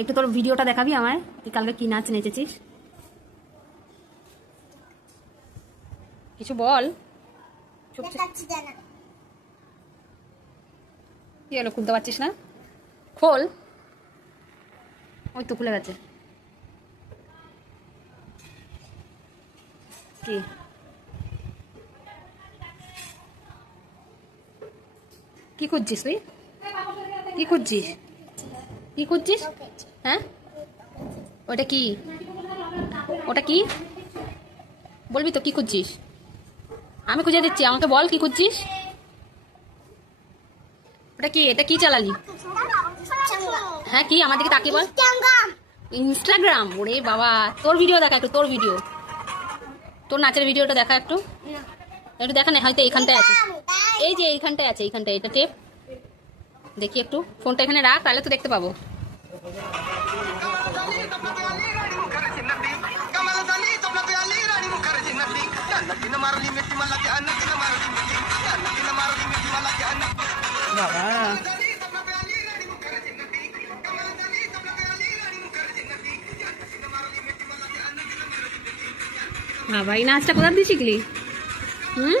একটু তোর ভিডিওটা দেখাবি আমায়, তুই কালকে কি নাচ নেচেছিস কিছু বল। কি হলো, খুলতে পারছিস না? খোল। ওই তো খুলে গেছে। কি কি খুঁজছিস তুই? কি খুঁজছিস? কি খুঁজছিস? হ্যাঁ, ওটা কি? ওটা কি বলবি তো? কি খুঁজছিস? আমি খুঁজে দিচ্ছি, আমাকে বল কি খুঁজছিস। ওটা কি? এটা কি চালালি? হ্যাঁ কি? আমার দিকে তাকিয়ে বল। ইনস্টাগ্রাম? ওরে বাবা, তোর ভিডিও দেখা একটু, তোর ভিডিও, তোর নাচের ভিডিওটা দেখা একটু, একটু দেখা না। হয়তো এইখানটায় আছে, এই যে এইখানটায় আছে, এইখানটায়। এটা টেপ দেখি একটু, ফোনটা এখানে রাখ, তাহলে তো দেখতে পাবো। বাবা, এই নাচটা কোথা দিয়ে শিখলি? হুম?